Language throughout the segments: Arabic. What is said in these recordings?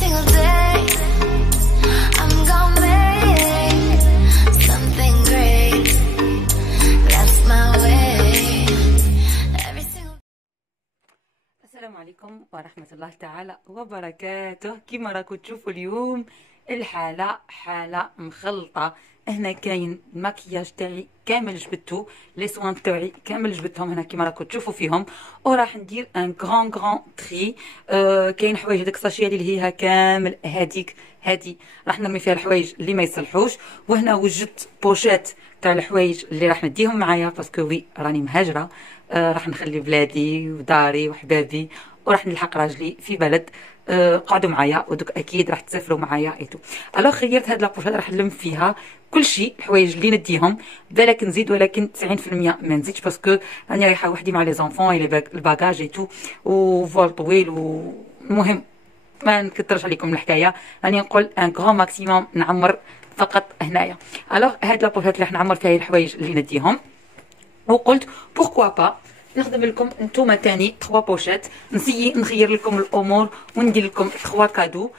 single day I'm gonna make something great. That's my way. Every single. السلام عليكم ورحمة الله تعالى وبركاته. كيما راكم تشوفوا اليوم الحالة حالة مخلطة. هنا كاين الماكياج تاعي كامل جبدتو، لي سوان تاعي كامل جبدتهم هنا كيما راكم تشوفوا فيهم، وراح ندير ان غران تري. كاين حوايج هذاك الساشيه اللي هي كامل هذيك هادي راح نرمي فيها الحوايج اللي ما يصلحوش. وهنا وجدت بوشات تاع الحوايج اللي راح نديهم معايا باسكو وي راني مهاجره. راح نخلي بلادي وداري وحبابي وراح نلحق راجلي في بلد. قعدوا معايا ودوك اكيد راح تسافروا معايا ايتو. الوغ خيرت هاد لابوشات راح نلم فيها كل شيء، الحوايج اللي نديهم بالك نزيد، ولكن 90% ما نزيدش باسكو راني رايحه وحدي مع لي زونفون الباجاج ايتو وفول طويل. والمهم ما نكثرش عليكم الحكايه، راني نقول ان غران ماكسيموم نعمر فقط هنايا. الوغ هاد لابوشات اللي راح نعمر فيها الحوايج اللي نديهم، وقلت بوركوا با نخدم لكم نتوما تاني 3 بوشات، نسيي نخير لكم الامور وندير لكم 3 كادو.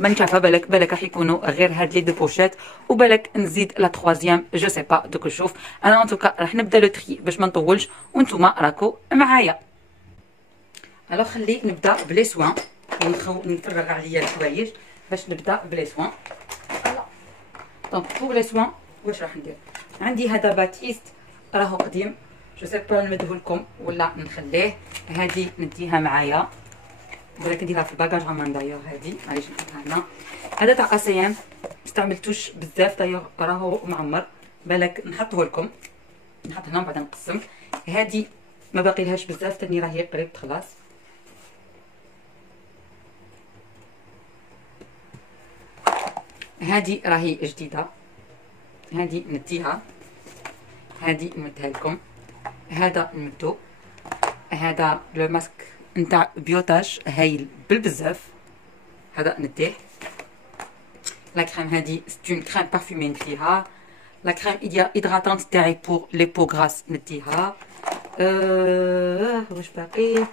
ما نشافها بالك راح يكونوا غير هاد لي دو بوشات، وبالك نزيد لا تروازيام جو سي با. دوك نشوف. انا ان توكا راح نبدا لو تري باش ما نطولش وانتوما راكو معايا. الوغ خلي نبدا بلي سوان نفرغ عليا الحوايج باش نبدا بلي سوان. فوالا دونك بوغ لي سوان واش راح ندير؟ عندي هذا باتيست راهو قديم، جو سي با نمدوه لكم ولا نخليه. هذه نديها معايا، بالك نديرها في الباكاج عمان دايوغ. هذه معليش نحطها هنا. هذا تاع اسيان استعملتوش بزاف دايوغ راهو معمر، بالك نحطه لكم. نحط هنا وبعد نقسم. هذه ما باقي لهاش بزاف تاني راهي قريب تخلص. هذه راهي جديده، هذه نديها، هذه نمدها لكم. هذا نمدو. هذا لو ماسك نتاع بيوتاج هايل بالبزاف، هذا نديه. لا كريم هذه سي اون كريم بارفومي نديها. لا كريم هيدراتونت تاعي بور لي بو غراس نديها. واش باقي؟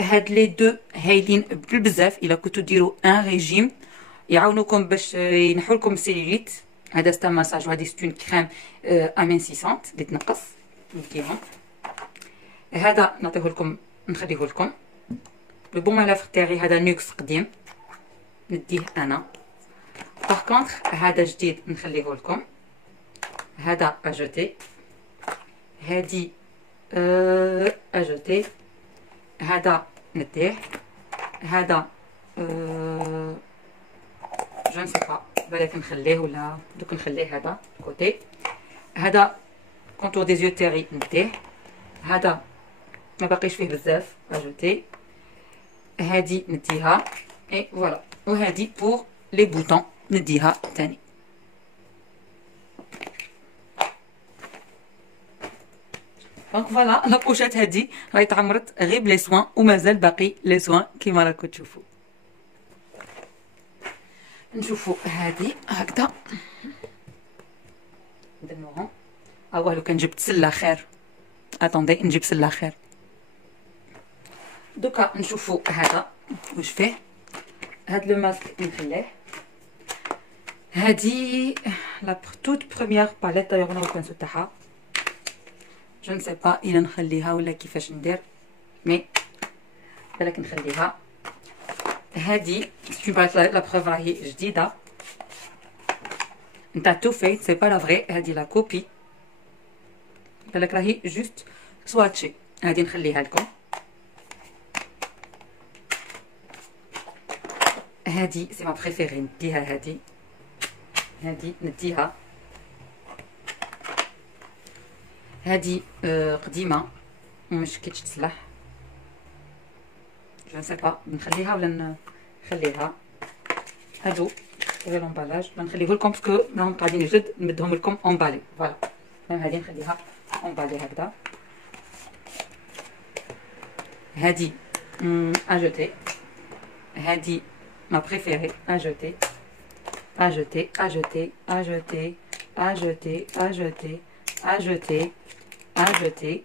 هاد لي دو هايلين بالبزاف. الا كنتو ديروا ان ريجيم يعاونوكم باش ينحو لكم السيلوليت. هذا ستا ماساج وهذه سي اون كريم امينسيسونت اللي تنقص نديهم. هذا نعطيه لكم نخليه لكم. لو بون مالافر تاعي هذا نوكس قديم نديه انا. باغ كونطخ هذا جديد نخليه لكم. هذا اجوتي، هادي اجوتي، هذا نديه. هذا جو نسي با بالك نخليه ولا دوك نخليه هذا كوتي. هذا كونتور دي زيو تاعي نديه. هذا ما باقيش فيه بزاف اجوتي. هذه نديها اي فوالا. وهذه بور لي بوطون نديها تاني. دونك فوالا لابوشات هذه راهي تعمرت غير بلي سوان ومازال باقي لي سوان كيما راكم تشوفوا. نشوفوا هذه هكذا ندنوهم. لو كان جبت سله خير. اتوندي نجيب سله خير. دوكا نشوفوا هذا واش فيه. هاد لو ماسك نخليه. هادي لا توت بروميير باليت دايوغ انا البانسو تاعها جو نسي با الا نخليها ولا كيفاش ندير، مي بالك نخليها. هادي سي بالك لا بروف راهي جديده نتاع تو فيت سي با لا فري. هادي لا كوبي بالك راهي جوست سواتشي. هادي نخليها لكم. هادي سي ما بريفيري نديها. هادي نديها. هادي قديمه مش كيتشتسلح جو نسي با نخليها ولا نخليها. هادو غير لومبالاج ما نخليه لكم باسكو راهم قاعدين جدد نمدهم لكم اونبالي. فوالا هادي نخليها اونبالي هكذا. هادي اجوتي. هادي ma préférée à jeter, à jeter, à jeter, à jeter, à jeter, à jeter, à jeter, à jeter.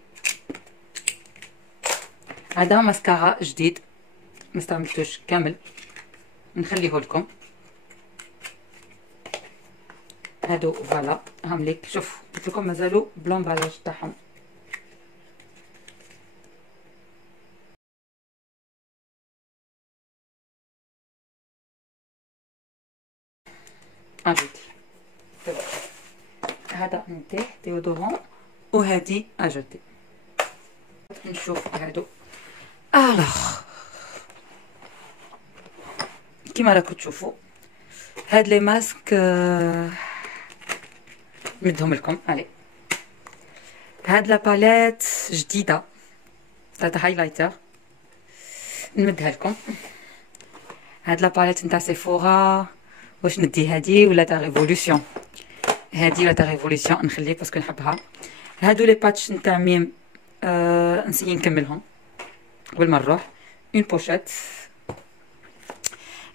هذا ماسكارا جديد ما استعملتوش كامل نخليه لكم. هادو فوالا هام ليك. شوفوا قلت لكم مازالوا بلومبالاج تاعهم. اجوتي هذا نتاع ديودورون وهادي اجوتي. نشوف هادو. الوغ كيما راكم تشوفوا هاد لي ماسك نمدهم لكم. علي هاد لا باليت جديده تاع هايلايتر نمدها لكم. هاد لا باليت نتاع سيفورا واش ندي هادي ولا تاع ريفولوسيون؟ هادي ولا تاع ريفولوسيون نخليه باسكو نحبها. هادو لي باتش نتاع ميم نسيي نكملهم قبل ما نروح. اون بوشيت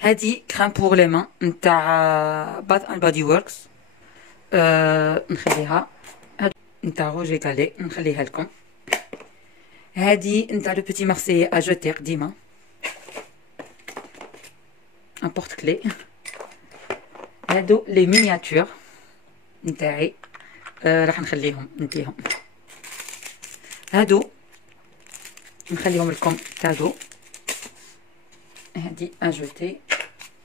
هادي كريم بور لي مان نتاع باث اند بادي وركس نخليها. هادو نتاع روجي كالي نخليها لكم. هادي نتاع لو بيتي مارسيي اجوتي قديمه ان بورت كلي. هادو لي مينياتور نتاعي راح نخليهم نديهم. هادو نخليهم لكم كادو. هادي اجوتي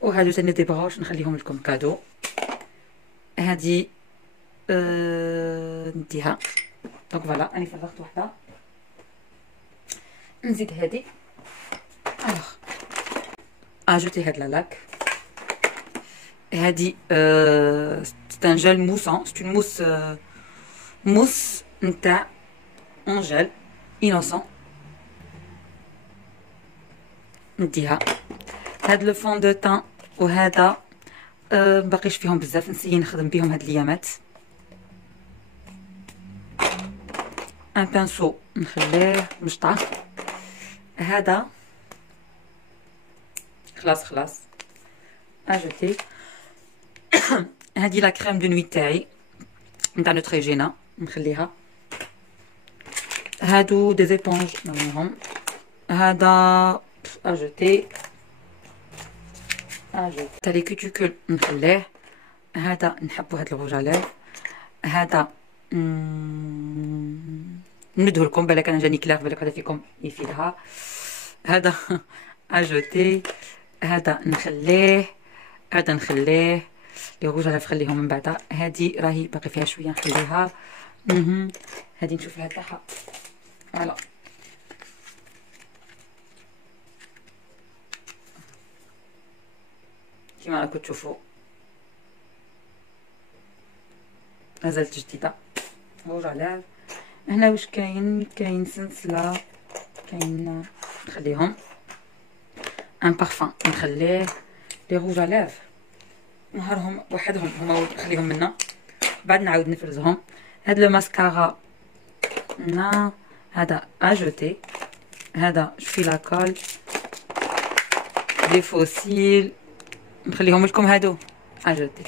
وهادو تاني دي بروش نخليهم لكم كادو. هادي نديها دونك فوالا راني فرغت وحده. نزيد هادي. الوغ اجوتي هاد لاك. هادي c'est un gel moussant, c'est une mousse نتاع en gel innocent نديها. هاد لو فون دو تان وهذا مبقيش فيهم بزاف نسيي نخدم بهم هاد الايامات. ان بانسو نخليه مشطع. هذا خلاص اجوتي. هادي لا كريم دو نوي تاعي نتاع نوتريجينا نخليها. هادو دي زيبونج نرميهم. هذا اجوتي تاع لي كوتيكول نخليه. هذا نحبو هاد الروج عليه. هذا نمدهو لكم بالك انا جاني كلاغ بالك هذا فيكم يفيدها. هذا اجوتي. هذا نخليه. هذا نخليه. لي روج على نخليهم من بعد. هذه راهي باقي فيها شويه نخليها. هذه نشوف لها تاعها. فوالا كيما راكم تشوفوا مازالت جديده. روج على هنا واش كاين سلسله كاين نخليهم. ان بارفان نخليه. لي روج على نهارهم وحدهم هما نخليهم منا بعد نعاود نفرزهم. هاد لو ماسكارا هذا اجوتي. هذا شوفي لاكول دي فوسيل نخليهم لكم. هادو اجوتي.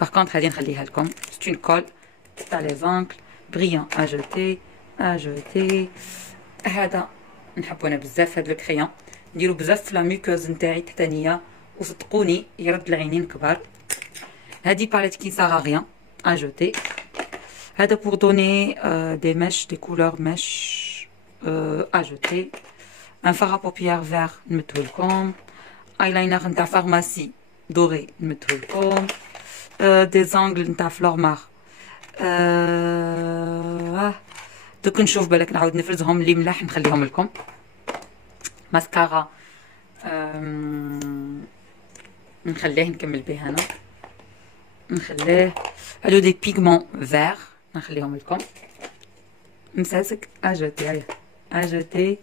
باغ كونطخ هادي نخليها لكم. سي اون كول تاع لي زونكل بريون اجوتي. هذا نحبو انا بزاف. هاد لو كريون نديرو بزاف في لا ميكوز نتاعي تحتانيه وصدقوني يرد العينين كبار. هادي باليت كي سار ريان اجوتي. هذا بور دوني دي ميش دي كولور ميش اجوتي. ان فار بوبيير فير نمدهو لكم. ايلاينر نتاع فارماسي دوري نمدهو لكم. دي زانغل نتاع فلورمار دوك نشوف بالك نعاود نفرزهم لي ملاح نخليهم لكم. ماسكارا نخليه نكمل به انا. نخليه. هادو دي بيغمون فير نخليهم لكم. مساسك اجوتي. اجوتي.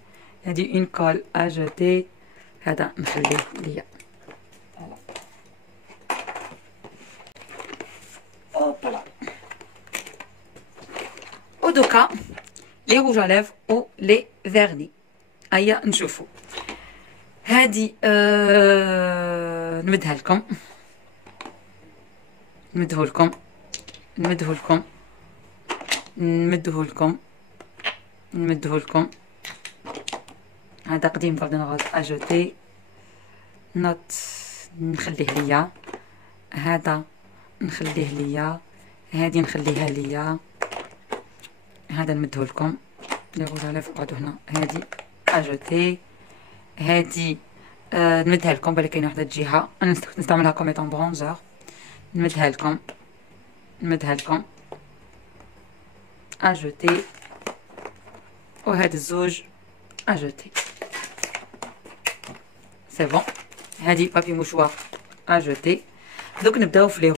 هادي اون كول اجوتي. هذا نخليه ليا. اوبلا ودوكا لي روج على ليف و لي فيرني. هيا نشوفو. هادي نمدها لكم. نمدهو لكم. هذا قديم فردن غاز اجوتي. نوت نخليه ليا، هذا نخليه ليا، هذه نخليها ليا، هذا نمده لكم لي غوز على قعدوا هنا، هذه اجوتي، هذه نمدها لكم بالك كاينه وحده تجيها، انا نستعملها كوم ايطون برونزور، نمدها لكم اجوتي، وهاد الزوج اجوتي سي بون. هادي بابي موشوار اجوتي. دوك نبداو في لي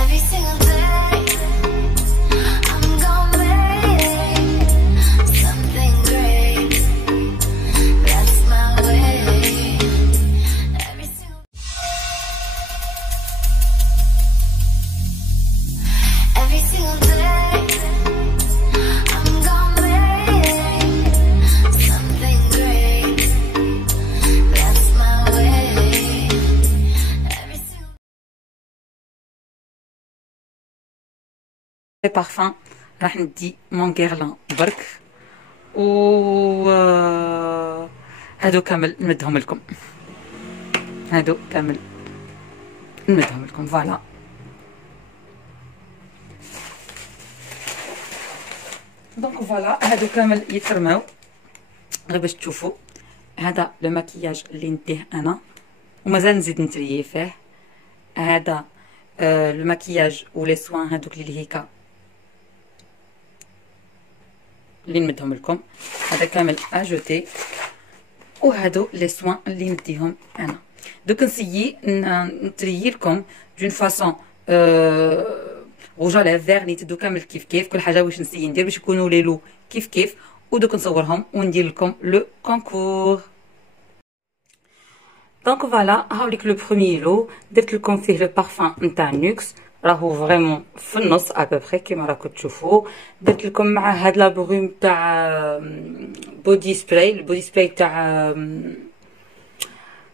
Every single day, I'm gonna make something great. That's my way. Every single day, I'm gonna make something great. That's my way. Every single بارفان راح ندي مون غيرلان برك، و هادو كامل نمدهم لكم، هادو كامل نمدهم لكم فوالا. دونك فوالا هادو كامل يترماو غير باش تشوفوا. هذا لو ماكياج اللي نديه انا ومازال نزيد نتريي فيه. هذا لو ماكياج ولي سوان هادوك اللي هيكا اللي نمدهم لكم، هذا كامل اجوتي، وهادو لي سوان اللي نديهم انا. دوك نسيي نتريي لكم دون فاصون روج على فيرني تدو كامل كيف كيف، كل حاجه واش نسيي ندير باش يكونوا لي لو كيف كيف، ودوك نصورهم وندير لكم لو كونكور. دونك فوالا هاوليك لو بروميي لو، درت لكم فيه لو بارفان نتاع نوكس، راهو فريمون في النص ابوبري كيما راكم تشوفوا. درت لكم مع هاد لا بروم تاع بودي سبراي، البودي سبراي تاع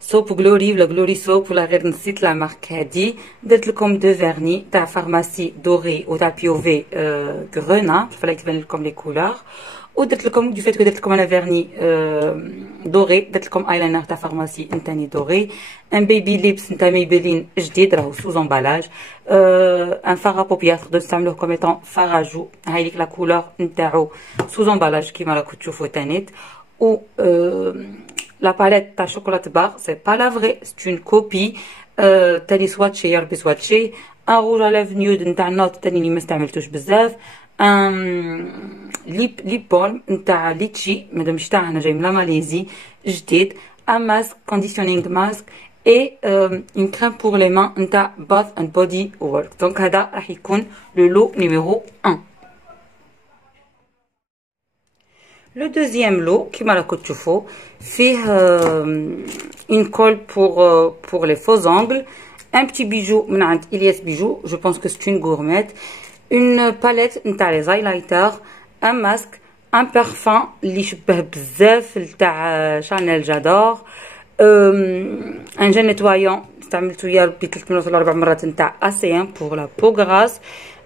سوب غلوري ولا غلوري سوب ولا غير نسيت لا مارك هادي. درت لكم دو فيرني تاع فارماسي دوري وتاع بيوفي غرونا، فلا يتبان لكم لي كولور. ودرت لكم دو فيت درت لكم انا فيرني دوري، درت لكم ايلاينر تاع فارماسي نتاني دوري، ان بيبي ليبس نتاع ميبلين جديد راهو سوز امبالاج، ان فار بوبيار تقدروا تستعملوه كوم ايطون فاراجو، هاي ليك لا كولور نتاعو سوز امبالاج كيما راكم تشوفوا تانيت. و لا باليت تاع شوكولات بار سي با لا فري، سي اون كوبي تاني سواتشي يربي سواتشي. ان روج على ليف نيود نتاع نوت تاني اللي ما استعملتوش بزاف. ليب بالم نتاع ليتشي مادامش تاعنا جاي من لا ماليزي جديد. ان ماسك كونديشنينغ ماسك اي اون كريم بور لي مان نتاع باث اند بودي وورك. دونك هذا راح يكون لو لو نيميرو 1. لو دوزيام لو كيما راكم تشوفوا فيه اون كول بور لي فوز انغل، ان بتي بيجو من عند الياس بيجو، جو بونس كو سي اون غورميت، اون باليت نتاع لي زايلايتر، ان ماسك، ان بارفان اللي يشبه بزاف تاع شانيل جادور، ان جيل نيتوايون استعملته يا ربي 3 مرات ولا 4 مرات نتاع اسيان بور لا بو غراس،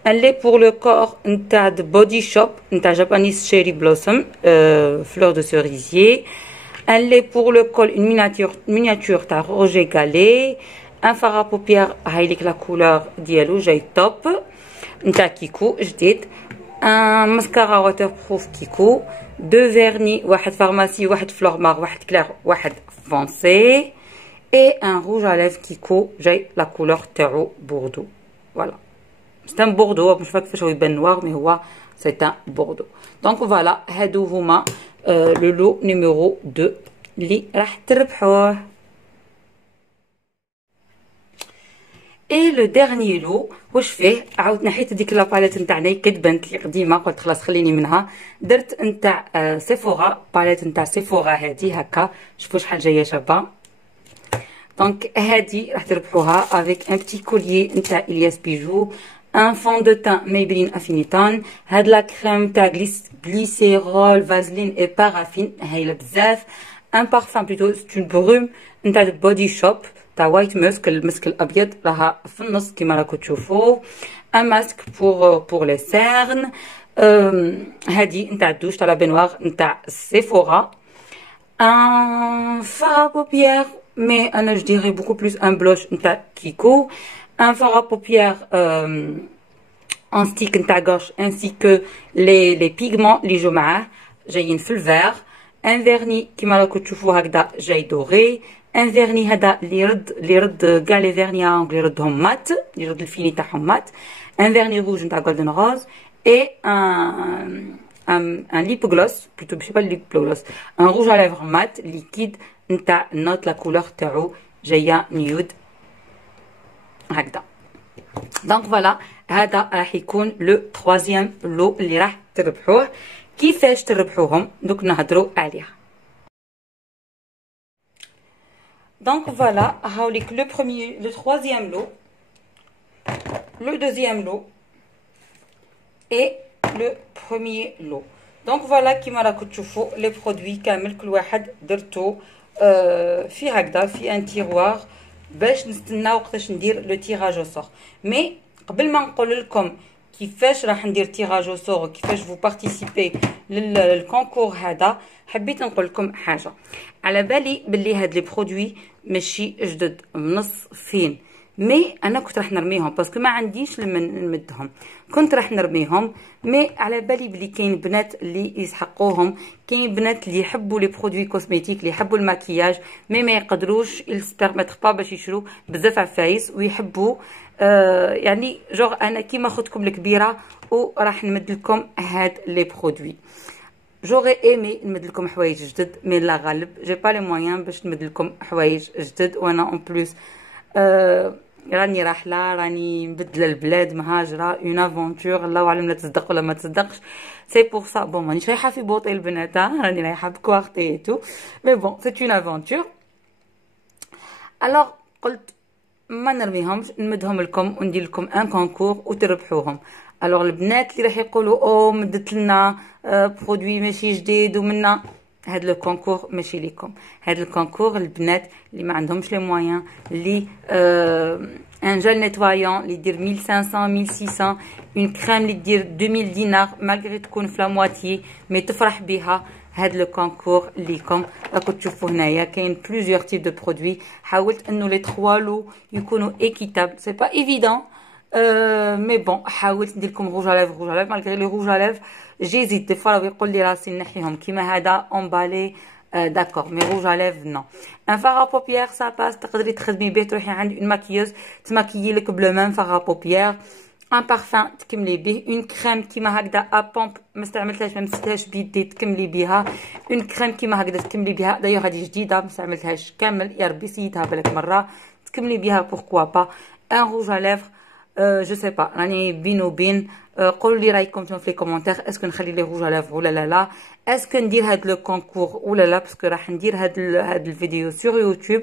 ان لي بور لو كور نتاع بودي شوب نتاع جابانيز شيري بلوسم فلور دو سيريزيي، ان لي بور لو كول اون مينياتور تاع روجي غالي، ان فار بوبيير هاي ليك لا كولور ديالو جاي توب نتاع كيكو جديد، ان ماسكارا واتر بروف كيكو، دو فيرني واحد فارماسي واحد فلورمار واحد كلير واحد فونسي، اي ان روج على ليف كيكو جاي لا كولور تاعو بوردو. فوالا سي ان بوردو، مش فاك كيفاش هو يبان نوار مي هو سي ان بوردو. دونك فوالا هادو هما لو لو نيميرو 2 اللي راح تربحوه. اي لو ديرني لو واش فيه، عاود نحيت ديك لا باليت نتاع نيكد بانت لي قديمه، قلت خلاص خليني منها، درت نتاع سيفورا باليت نتاع سيفورا هادي هكا، شوفوا شحال جايه شابه. دونك هادي راح تربحوها افيك ان بتي كوليي نتاع الياس بيجو، ان فون دو تان ميبلين افينيتون، هاد لا كريم تاع غليسيرول فازلين اي بارافين هايله بزاف، ان بارفان بلوتو سي اون بروم نتاع بودي شوب تاع وايت مسك، المسك الابيض راها في النص كيما راكم تشوفوا، ان ماسك بور لي سيرن، هادي نتاع الدوش تاع لا بينواغ نتاع سيفورا. ان فار بوبيير مي انا جو ديري بوكو بلوس ان بلوش نتاع كيكو. ان فار بوبيير ان ستيك نتاع غوش انسي كو لي بيغمون اللي جو معاه جايين في الفير. ان فيرني كيما راكم تشوفوا هكذا جاي دوري. ان فيرني هذا اللي يرد كاع لي فيرنيا اللي يردهم مات، اللي يرد الفيني تاعهم مات. ان فيرني روج نتاع جولدن روز et un lip gloss, plutôt je sais pas le lip gloss, un rouge à lèvres mat liquide نتاع نوت لا كولور تاعو جايه نيود هكذا. دونك فوالا هذا راح يكون لو تروازيام لو اللي راح تربحوه. كيفاش تربحوهم دوك نهضروا عليها. دونك فوالا هاوليك لو بروميير لو تروازيام لو، لو دوزيام لو et le premier lot. Donc voilà كيما راكم تشوفوا لي برودوي كامل كل واحد درتو في هكذا في ان تيروار باش نستنى وقتاش ندير لو تيراج او سور. مي قبل ما نقول لكم كيفاش راح ندير تيراج او سور وكيفاش فو بارتيسيبي للكونكور هذا، حبيت نقول لكم حاجه. على بالي باللي هاد لي برودوي ماشي جدد منص فين، مي انا كنت راح نرميهم باسكو ما عنديش لما نمدهم، كنت راح نرميهم. مي على بالي بلي كاين بنات اللي يسحقوهم، كاين بنات اللي يحبوا لي برودوي كوزميتيك اللي يحبوا الماكياج مي ما يقدروش يسبيرميتر با باش يشرو بزاف عفايس ويحبوا يعني جوغ انا كيما خدكم الكبيره وراح نمد لكم هاد لي برودوي. جوغي ايمي نمد لكم حوايج جدد مي لا غالب جي با لي مويان باش نمد لكم حوايج جدد، وانا اون بلوس راني راحله، راني مبدله البلاد، مهاجره، اون افونتور، الله اعلم لا تصدق ولا ما تصدقش. سي بور سا بون مانيش رايحه في بوطي البنات، راني رايحه بكوارتي تو مي بون سي اون افونتور. الوغ قلت ما نرميهمش نمدهم لكم وندير لكم ان كونكور وتربحوهم. الوغ البنات اللي راح يقولوا او مدت لنا برودوي ماشي جديد ومنا، هاد لو كونكور ماشي ليكم. هاد الكونكور البنات اللي ما عندهمش لي مويان، اللي ان جل نيتوايون اللي يدير 1500 1600، اون كريم اللي دير 2000 دينار مالغري تكون في لا مواتيي مي تفرح بها، هاد لو كونكور ليكم. راكم تشوفوا هنايا كاين بليزيور تيب دو برودوي. حاولت انه لي 3 لو يكونوا ايكيتابل، سي با ايفيدون مي بون حاولت ندير لكم روج على ليف، روج على ليف مالغري لي روج على ليف جيزيت دي فوا يقول لي راسي نحيهم كيما هذا اونبالي داكور مي روج على ليف نو. ان فار بوبيير سا باس، تقدري تخدمي به تروحي عند اون ماكيوز تماكيي لك بلو ميم فار بوبيير. ان بارفان تكملي به، اون كريم كيما هكذا ا بومب ما استعملتهاش ما مسكتهاش بيدي تكملي بها، اون كريم كيما هكذا تكملي بها. دايوغ هذه جديده ما استعملتهاش كامل، يا ربي سيتها بالك مره تكملي بها بوركوا با. ان روج على ليف جو سي با راني بين وبين، قولوا لي رايكم في لي كومونتير اسكو نخلي لي روج على ليفر ولا لا، اسكو ندير هاد لو كونكور ولا لا، باسكو راح ندير هاد الفيديو سور يوتيوب.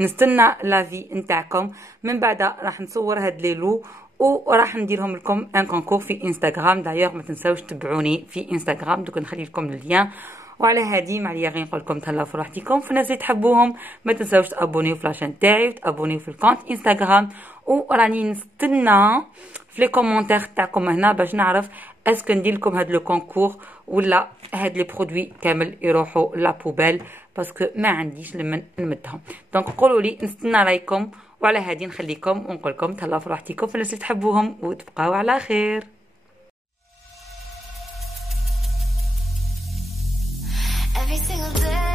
نستنى لافي نتاعكم، من بعد راح نصور هاد لي لو وراح نديرهم لكم ان كونكور في انستغرام. دايوغ ما تنساوش تبعوني في انستغرام، دوك نخلي لكم اللين. وعلى هادي معليا غير نقول لكم تهلاو في راحتكم. في الناس اللي تحبوهم ما تنساوش تابونيو في لاشين تاعي وتابونيو في الكونت انستغرام، وراني نستنى في لي كومونتير تاعكم هنا باش نعرف اسكو ندير لكم هاد لو كونكور ولا هاد لي برودوي كامل يروحوا لا بوبيل باسكو ما عنديش لمن نمدهم. دونك قولوا لي، نستنى رايكم. وعلى هادي نخليكم ونقول لكم تهلاو في راحتكم في الناس اللي تحبوهم وتبقاو على خير. Every single day